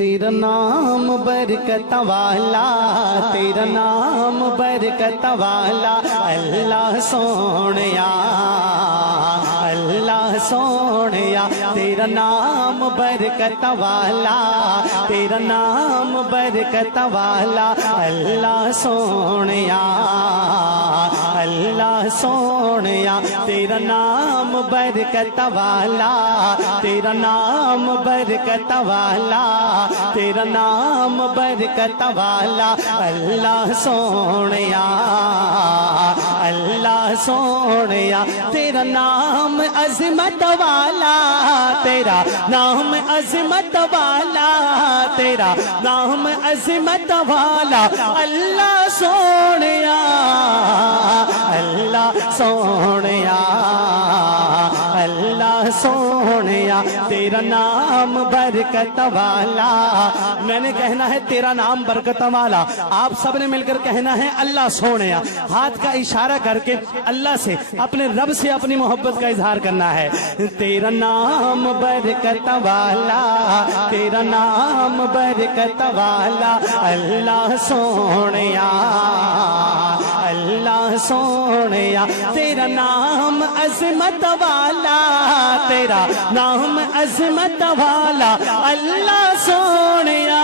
تیرا نام برکت والا، تیرا نام برکت والا، اللہ سونیا، اللہ سونیا، تیرا نام برکت والا، تیرا نام برکت والا، اللہ سونیا، اللہ سونیا، تیرا نام برکت والا، تیرا نام برکت والا، تیرا نام برکت والا، اللہ سونیا، اللہ سونیا، تیرا نام عظمت والا، تیرا نام عظمت والا، تیرا نام عظمت والا، اللہ سونیا، اللہ سونیا، اللہ سونیا، تیرا نام برکت والا۔ میں نے کہنا ہے تیرا نام برکت والا، آپ سب نے مل کر کہنا ہے اللہ سونیا، ہاتھ کا اشارہ کر کے اللہ سے، اپنے رب سے اپنی محبت کا اظہار کرنا ہے۔ تیرا نام برکت والا، تیرا نام برکت والا، اللہ سونیا، اللہ سونیا، تیرا نام عظمت والا، تیرا نام عظمت والا، اللہ سونیا،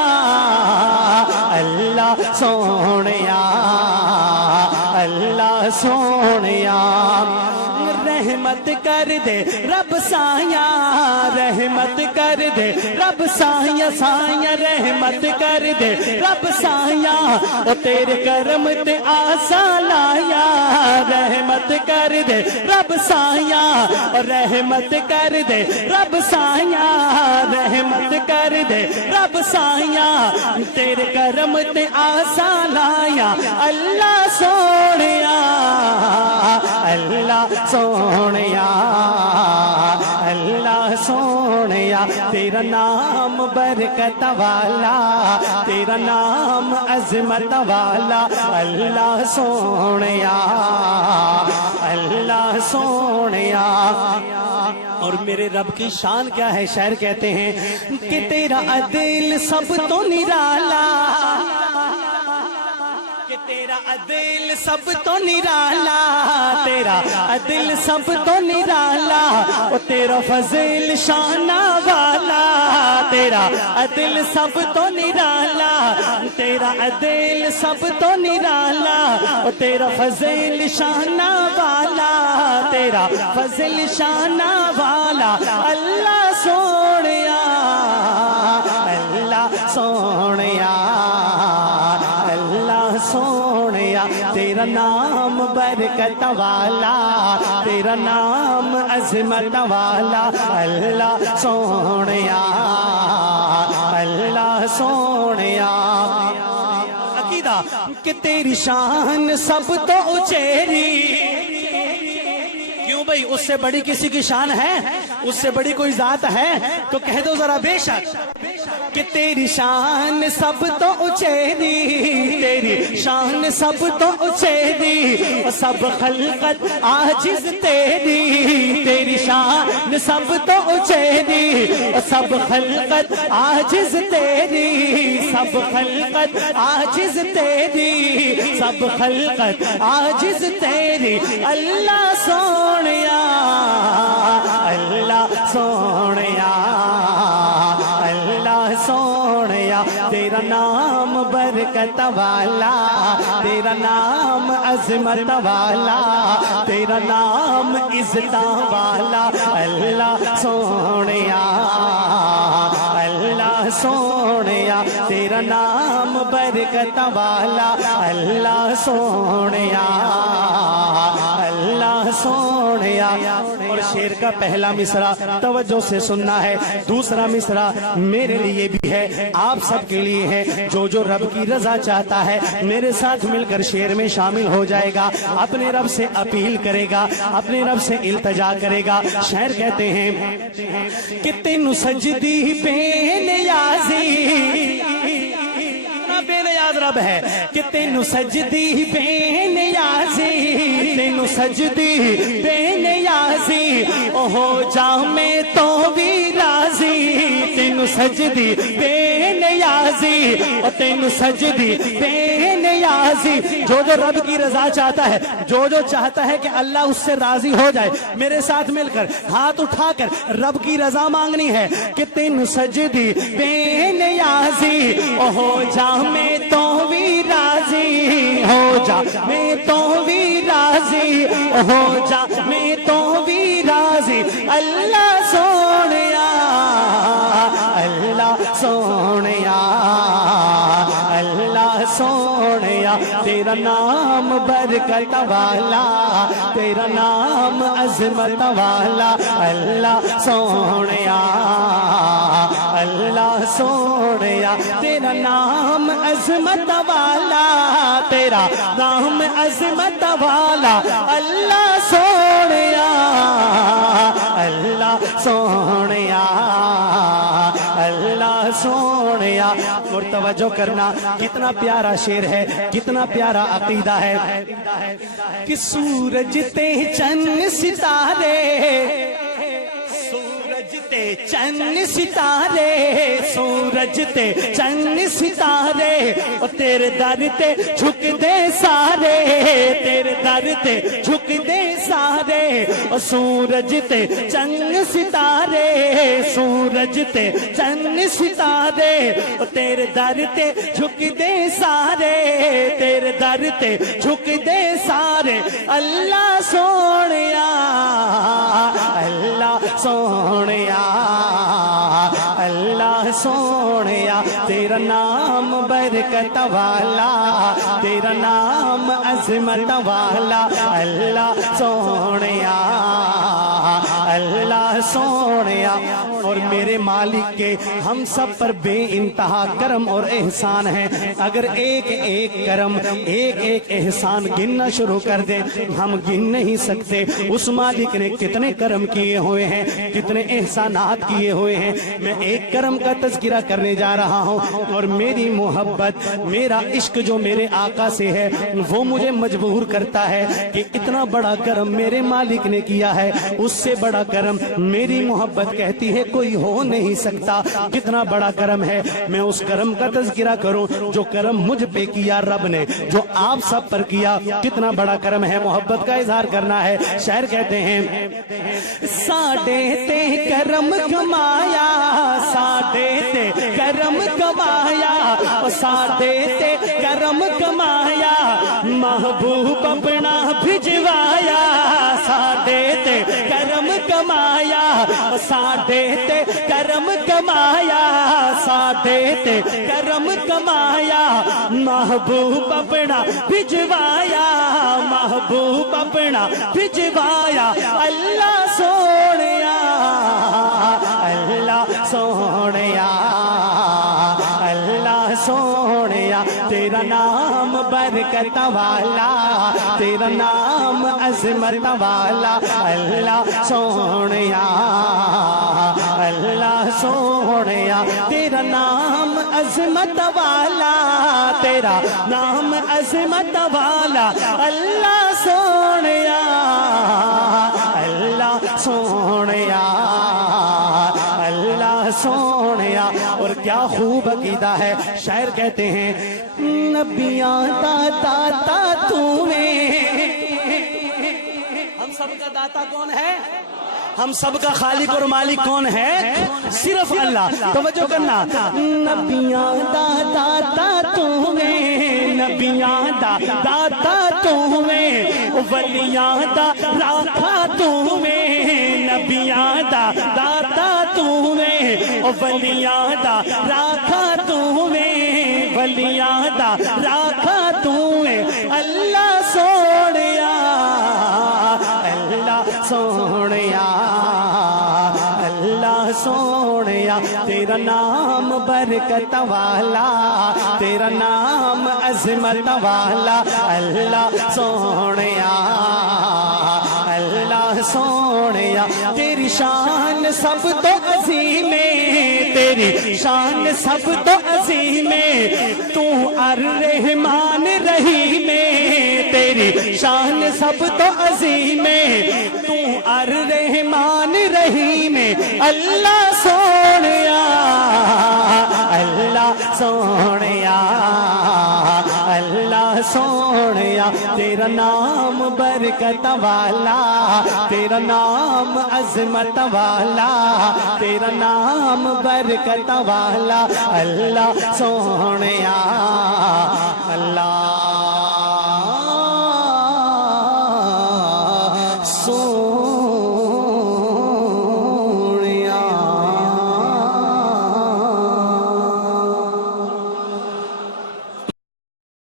اللہ سونیا، اللہ سونیا، رحمت کر دے رب سایہ، رحمت کر دے رب سایہ، سایہ رحمت کر دے رب سایہ، او تیرے کرم تے آسان آیا، رحمت کر دے رب سایہ، رحمت کر دے رب سایہ، رحمت کر دے رب سایہ، تیرے کرم تے آسان آیا، اللہ سونیا، اللہ سونیا، اللہ سونیا، تیرا نام برکت والا، تیرا نام عظمت والا، اللہ سونیا، اللہ سونیا۔ اور میرے رب کی شان کیا ہے، شاعر کہتے ہیں کہ تیرا عدل سب تو نرالا، کہ تیرا عدل سب تو نرالا، تیرا عدل سب تو نرالا، او تیرا فضل شانہ والا، تیرا عدل سب تو نرالا، تیرا عدل سب تو نرالا، او تیرا فضل شانہ والا، تیرا فضل شانہ والا، اللہ سونیا، اللہ سونیا، اللہ سونیا، تیرا نام برکت والا، تیرا نام عظمت والا، اللہ سونیا، اللہ سونیا۔ عقیدہ کہ تیری شان سب تو اچیری، کیوں بھئی اس سے بڑی کسی کی شان ہے، اس سے بڑی کوئی ذات ہے تو کہہ دو ذرا بے شک، کہ تیری شان سب تو اچیری، تیری شان سب تو اچیری، سب خلقت عاجز تیری، تیری شان سب تو اچیری، سب خلقت عاجز تیری، سب خلقت عاجز تیری، سب خلقت عاجز تیری، اللہ سونیا، اللہ سونیا، اللہ سونیا، تیرا نام برکت والا، تیرا نام عظمت والا، تیرا نام عزت والا، اللہ سونیا، اللہ سونیا، تیرا نام برکت والا، اللہ سونیا، اللہ سونیا۔ اور شعر کا پہلا مصرع توجہ سے سننا ہے، دوسرا مصرع میرے لیے بھی ہے، آپ سب کے لیے ہے، جو جو رب کی رضا چاہتا ہے میرے ساتھ مل کر شعر میں شامل ہو جائے گا، اپنے رب سے اپیل کرے گا، اپنے رب سے التجا کرے گا۔ شاعر کہتے ہیں کہ تینو سجدی بے نیازی، بے نیاز رب ہے، کہ تینو سجدی بے نیازی، تینو سجدی بے نیازی، ہو جا میں تو بھی راضی، تینو سجدی بے نیازی، نیازی اور تینو سجدی بے نیازی. جو رب کی رضا چاہتا ہے, جو چاہتا ہے کہ اللہ اس سے راضی ہو جائے, میرے ساتھ مل کر ہاتھ اٹھا کر رب کی رضا مانگنی ہے کہ تینو سجدی بے نیازی ہو جا میں تو بھی راضی, ہو جا میں تو بھی راضی, ہو جا میں تو بھی راضی. اللہ سونیا, اللہ سونیا, اللہ سونیا, تیرا نام برکت والا, تیرا نام عظمت والا. اللہ سونیا, اللہ سونیا, تیرا نام عظمت والا, تیرا نام عظمت والا. اللہ سونیا, اللہ سونیا, اللہ سونیا. اور توجہ کرنا, کتنا پیارا شعر ہے, کتنا پیارا عقیدہ ہے کہ سورج تے چند ستارے, سورج تے چند ستارے, سورج تے چند ستارے, اور تیرے در تے جھک دے سارے, تیرے در تے جھک دے سارے. اور سورج تے چند ستارے, سورج تے چند ستارے, اور تیرے در تے جھک دے سارے, تیرے در تے جھک دے سارے. اللہ سونیا, اللہ سونیا, اللہ سونیا, تیرا نام برکت والا, تیرا نام عظمت والا. اللہ سونیا, اللہ سونیا. اور میرے مالک کے ہم سب پر بے انتہا کرم اور احسان ہے. اگر ایک ایک کرم, ایک ایک احسان گننا شروع کر دیں, ہم گن نہیں سکتے اس مالک نے کتنے کرم کیے ہوئے ہیں, کتنے احسانات کیے ہوئے ہیں. میں ایک کرم کا تذکرہ کرنے جا رہا ہوں, اور میری محبت, میرا عشق جو میرے آقا سے ہے وہ مجھے مجبور کرتا ہے کہ اتنا بڑا کرم میرے مالک نے کیا ہے, اس سے بڑا کرم میری محبت کہتی ہے کوئی ہو نہیں سکتا. کتنا بڑا کرم ہے, میں اس کرم کا تذکرہ کروں جو کرم مجھ پہ کیا رب نے, جو آپ سب پر کیا. کتنا بڑا کرم ہے, محبت کا اظہار کرنا ہے. شاعر کہتے ہیں ساڈے تے کرم کمایا, ساڈے تے کرم کمایا, ساڈے تے کرم کمایا, محبوب اپنا بھجوایا. ساڈے تے کرم کمایا, ساڈے تے کرم کمایا, ساڈے تے کرم کمایا, محبوب اپنا بھجوایا, محبوب اپنا بھجوایا. اللہ سونیا, اللہ سونیا, اللہ سونیا, تیرا نام برکت والا, تیرا نام عظمت والا. اللہ سونیا, اللہ سونیا, تیرا نام عظمت والا, تیرا نام عظمت والا. اللہ سونیا, اللہ سونیا, اللہ سونیا. اور کیا خوب عقیدہ ہے. شاعر کہتے ہیں نبیاں دا داتا تو میں, ہم سب کا داتا کون ہے, ہم سب کا خالق اور مالک کون ہے, صرف اللہ. توجہ کرنا, نبیاں دا داتا تو میں, نبیاں دا داتا تو میں, ولیاں دا راکھا تو میں, نبیاں دا داتا تو میں, ولیاں دا راکھا تو میں, ولیاں دا راکھا تو میں. اللہ سونیا, اللہ سونیا, اللہ سونیا, تیرا نام برکت والا, تیرا نام عظمت والا. اللہ سونیا, اللہ سونیا, تیری شان سب تو عظیم ہے, تیری شان سب تو عظیم ہے, تو الرحمن رحیم ہے, تیری شان سب تو عظیم ہے, تو الرحمن رحیم ہے. اللہ سونیا, اللہ سونیا تیرا نام برکت والا تیرا نام عظمت والا تیرا نام برکت والا اللہ سونیا